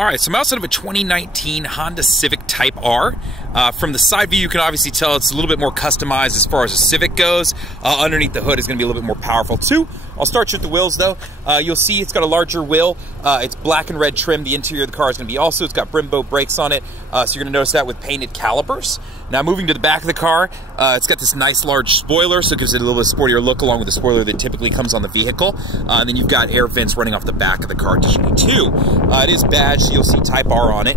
All right, so I'm outside of a 2019 Honda Civic Type R. From the side view, you can obviously tell it's a little bit more customized as far as a Civic goes. Underneath the hood is going to be a little bit more powerful too. I'll start you with the wheels though. You'll see it's got a larger wheel. It's black and red trim. The interior of the car is going to be also, it's got Brembo brakes on it. So you're going to notice that with painted calipers. Now moving to the back of the car, it's got this nice large spoiler, so it gives it a little bit sportier look along with the spoiler that typically comes on the vehicle. And then you've got air vents running off the back of the car additionally too. It is badged, so you'll see Type R on it.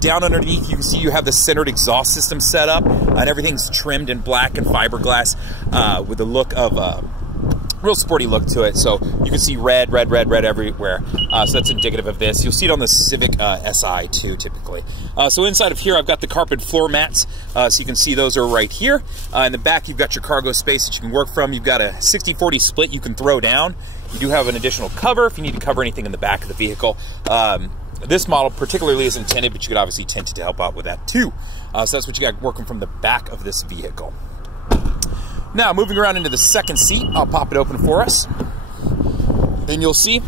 Down underneath, you can see you have the centered exhaust system set up, and everything's trimmed in black and fiberglass with a look of real sporty look to it. So you can see red everywhere. So that's indicative of this. You'll see it on the Civic Si too, typically. So inside of here, I've got the carpet floor mats. So you can see those are right here. In the back, you've got your cargo space that you can work from. You've got a 60-40 split you can throw down. You do have an additional cover if you need to cover anything in the back of the vehicle. This model particularly is intended, but you could obviously tint it to help out with that too. So that's what you got working from the back of this vehicle. Now, moving around into the second seat, I'll pop it open for us. Then you'll see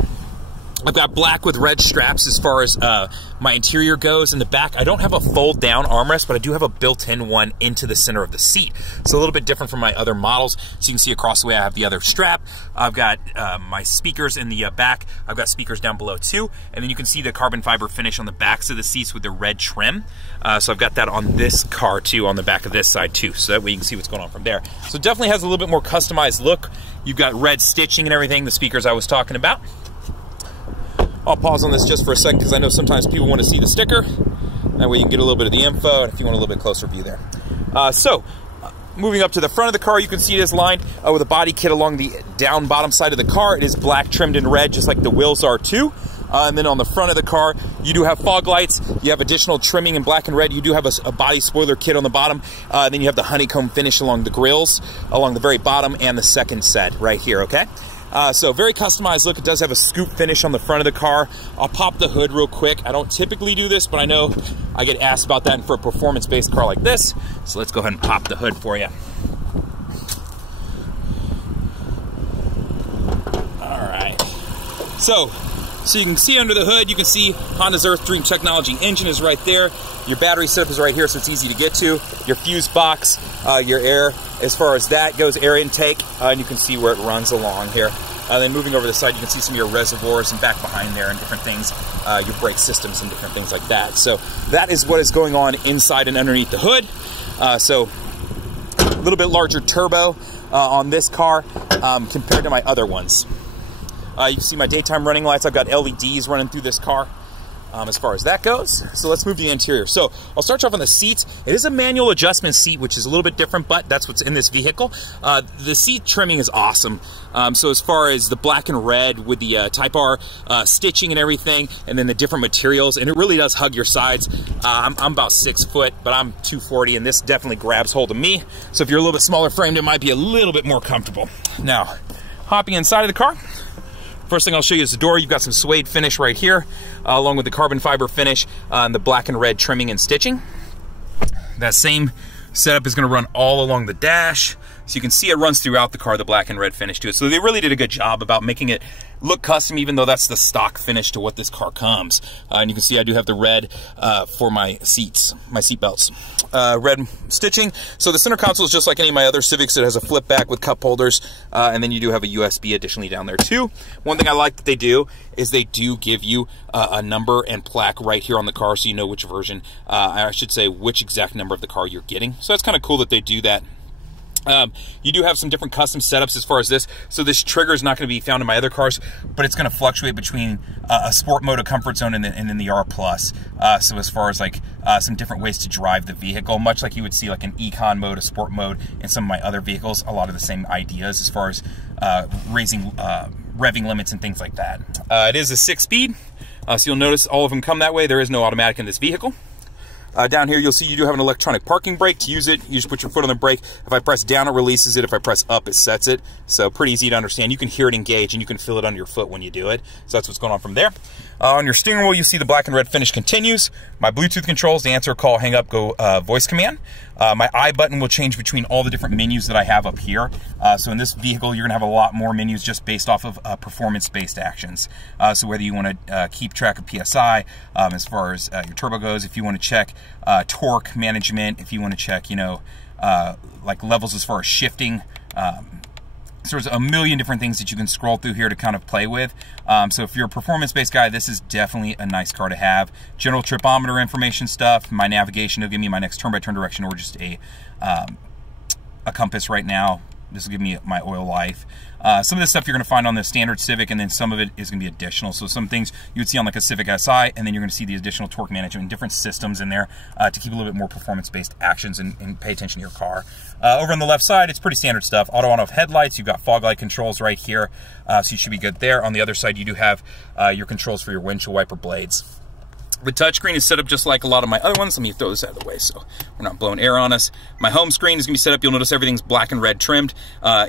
I've got black with red straps as far as my interior goes. In the back, I don't have a fold-down armrest, but I do have a built-in one into the center of the seat. So a little bit different from my other models. So you can see across the way I have the other strap. I've got my speakers in the back. I've got speakers down below too. And then you can see the carbon fiber finish on the backs of the seats with the red trim. So I've got that on this car too, on the back of this side too. So that way you can see what's going on from there. So it definitely has a little bit more customized look. You've got red stitching and everything, the speakers I was talking about. I'll pause on this just for a second because I know sometimes people want to see the sticker. That way you can get a little bit of the info, and if you want a little bit closer view there. Moving up to the front of the car, you can see it is lined with a body kit along the down bottom side of the car. It is black trimmed in red, just like the wheels are too. And then on the front of the car, you do have fog lights. You have additional trimming in black and red. You do have a body spoiler kit on the bottom. Then you have the honeycomb finish along the grills, along the very bottom, and the second set right here, okay? So very customized look. It does have a scoop finish on the front of the car. I'll pop the hood real quick. I don't typically do this, but I know I get asked about that for a performance-based car like this. So let's go ahead and pop the hood for you. All right. So you can see under the hood, you can see Honda's Earth Dream Technology engine is right there. Your battery setup is right here, so it's easy to get to. Your fuse box, your air, as far as that goes, air intake, and you can see where it runs along here. Then moving over the side, you can see some of your reservoirs and back behind there and different things, your brake systems and different things like that. So that is what is going on inside and underneath the hood. So a little bit larger turbo on this car compared to my other ones. You can see my daytime running lights. I've got LEDs running through this car as far as that goes. So let's move to the interior. So I'll start you off on the seats. It is a manual adjustment seat, which is a little bit different, but that's what's in this vehicle. The seat trimming is awesome. So as far as the black and red with the Type R stitching and everything, and then the different materials, and it really does hug your sides. I'm about 6 foot, but I'm 240, and this definitely grabs hold of me. So if you're a little bit smaller framed, it might be a little bit more comfortable. Now, hopping inside of the car, first thing I'll show you is the door. You've got some suede finish right here, along with the carbon fiber finish and the black and red trimming and stitching. That same setup is going to run all along the dash. So you can see it runs throughout the car, the black and red finish to it. So they really did a good job about making it look custom, even though that's the stock finish to what this car comes. And you can see I do have the red for my seats, my seat belts. Red stitching. So the center console is just like any of my other Civics. It has a flip back with cup holders, and then you do have a USB additionally down there too. One thing I like that they do is they do give you a number and plaque right here on the car, so you know which version, I should say which exact number of the car you're getting. So that's kind of cool that they do that. You do have some different custom setups as far as this. So this trigger is not going to be found in my other cars, but it's going to fluctuate between a sport mode, a comfort zone, and then the R+. So as far as like some different ways to drive the vehicle, much like you would see like an econ mode, a sport mode in some of my other vehicles, a lot of the same ideas as far as raising revving limits and things like that. It is a 6-speed, so you'll notice all of them come that way. There is no automatic in this vehicle. Down here, you'll see you do have an electronic parking brake. To use it, you just put your foot on the brake. If I press down, it releases it. If I press up, it sets it. So pretty easy to understand. You can hear it engage, and you can feel it under your foot when you do it. So that's what's going on from there. On your steering wheel, you see the black and red finish continues. My Bluetooth controls, to answer a call, hang up, go voice command. My I button will change between all the different menus that I have up here. So in this vehicle, you're gonna have a lot more menus just based off of performance-based actions. So whether you wanna keep track of PSI, as far as your turbo goes, if you wanna check torque management, if you wanna check, you know, like levels as far as shifting, so there's a million different things that you can scroll through here to kind of play with. So if you're a performance-based guy, this is definitely a nice car to have. General tripometer information stuff, my navigation, it'll give me my next turn-by-turn direction, or just a compass right now. This will give me my oil life. Some of this stuff you're gonna find on the standard Civic, and then some of it is gonna be additional. So some things you would see on like a Civic Si, and then you're gonna see the additional torque management and different systems in there to keep a little bit more performance-based actions and pay attention to your car. Over on the left side, it's pretty standard stuff. Auto on-off headlights, you've got fog light controls right here, so you should be good there. On the other side, you do have your controls for your windshield wiper blades. The touchscreen is set up just like a lot of my other ones. Let me throw this out of the way so we're not blowing air on us. My home screen is gonna be set up. You'll notice everything's black and red trimmed,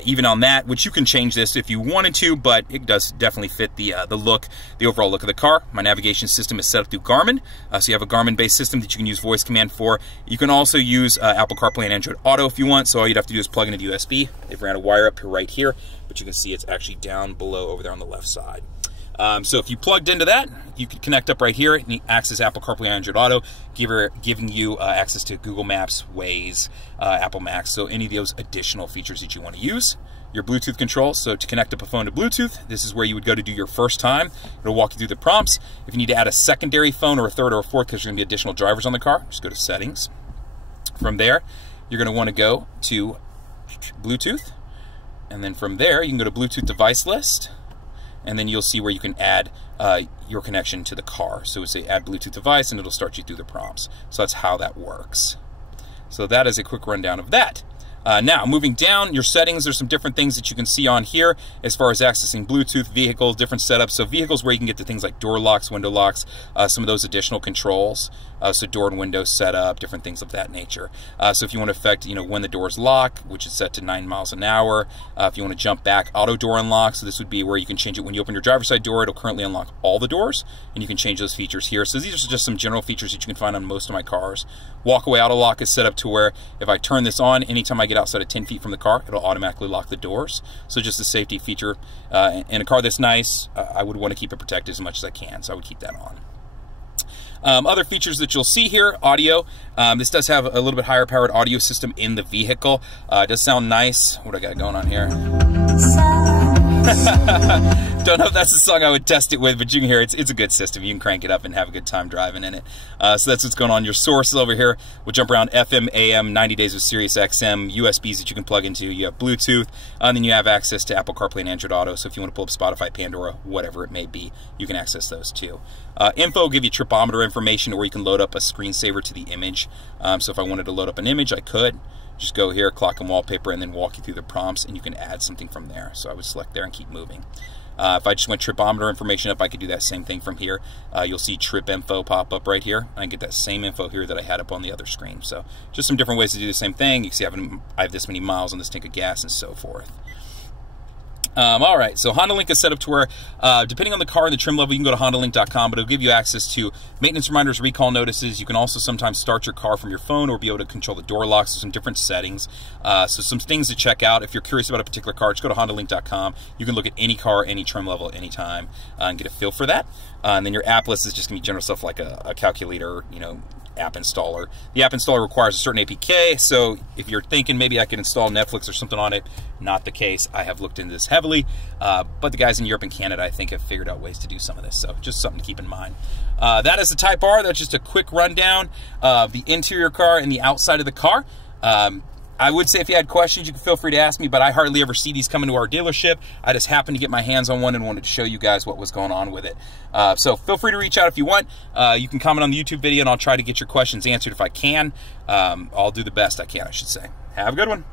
even on that, which you can change this if you wanted to, but it does definitely fit the look, the overall look of the car. My navigation system is set up through Garmin. So you have a Garmin-based system that you can use voice command for. You can also use Apple Carplay and Android Auto if you want. So all you'd have to do is plug in a USB. They've ran a wire up here right here, but you can see it's actually down below over there on the left side. So if you plugged into that, you could connect up right here and access Apple CarPlay and Android Auto, giving you access to Google Maps, Waze, Apple Maps, so any of those additional features that you want to use. Your Bluetooth controls, so to connect up a phone to Bluetooth, this is where you would go to do your first time. It'll walk you through the prompts. If you need to add a secondary phone or a third or a fourth, because there's going to be additional drivers on the car, just go to Settings. From there, you're going to want to go to Bluetooth, and then from there, you can go to Bluetooth device list, and then you'll see where you can add your connection to the car. So it's say add Bluetooth device, and it'll start you through the prompts. So that's how that works. So that is a quick rundown of that. Now, moving down your settings, there's some different things that you can see on here as far as accessing Bluetooth, vehicles, different setups. So vehicles where you can get to things like door locks, window locks, some of those additional controls. So door and window setup, different things of that nature. So if you want to affect, when the doors lock, which is set to 9 miles an hour. If you want to jump back, auto door unlock. So this would be where you can change it when you open your driver's side door. It'll currently unlock all the doors, and you can change those features here. So these are just some general features that you can find on most of my cars. Walk away auto lock is set up to where if I turn this on, anytime I get outside of 10 feet from the car, it'll automatically lock the doors. So just a safety feature. In a car this nice, I would want to keep it protected as much as I can, so I would keep that on. Other features that you'll see here, audio. This does have a little bit higher powered audio system in the vehicle. It does sound nice. What do I got going on here? Don't know if that's the song I would test it with, but you can hear it's a good system. You can crank it up and have a good time driving in it. So that's what's going on. Your sources over here will jump around FM, AM, 90 days of Sirius XM, USBs that you can plug into. You have Bluetooth, and then you have access to Apple CarPlay and Android Auto. So if you want to pull up Spotify, Pandora, whatever it may be, you can access those too. Info will give you tripometer information, or you can load up a screensaver to the image. So if I wanted to load up an image, I could. Just go here, clock and wallpaper, and then walk you through the prompts, and you can add something from there. So I would select there and keep moving. If I just went tripometer information up, I could do that same thing from here. You'll see trip info pop up right here. I can get that same info here that I had up on the other screen. So just some different ways to do the same thing. You can see I have this many miles on this tank of gas and so forth. All right, so Hondalink is set up to where, depending on the car and the trim level, you can go to Hondalink.com, but it'll give you access to maintenance reminders, recall notices. You can also sometimes start your car from your phone or be able to control the door locks, so some different settings. So some things to check out. If you're curious about a particular car, just go to Hondalink.com. You can look at any car, any trim level, anytime, and get a feel for that. And then your app list is just going to be general stuff like a calculator, app installer. The app installer requires a certain APK, so if you're thinking maybe I can install Netflix or something on it, not the case. I have looked into this heavily, but the guys in Europe and Canada, I think, have figured out ways to do some of this, so just something to keep in mind. That is the Type R. That's just a quick rundown of the interior car and the outside of the car. I would say if you had questions, you can feel free to ask me, but I hardly ever see these coming to our dealership. I just happened to get my hands on one and wanted to show you guys what was going on with it. So feel free to reach out if you want. You can comment on the YouTube video, and I'll try to get your questions answered if I can. I'll do the best I can, I should say. Have a good one.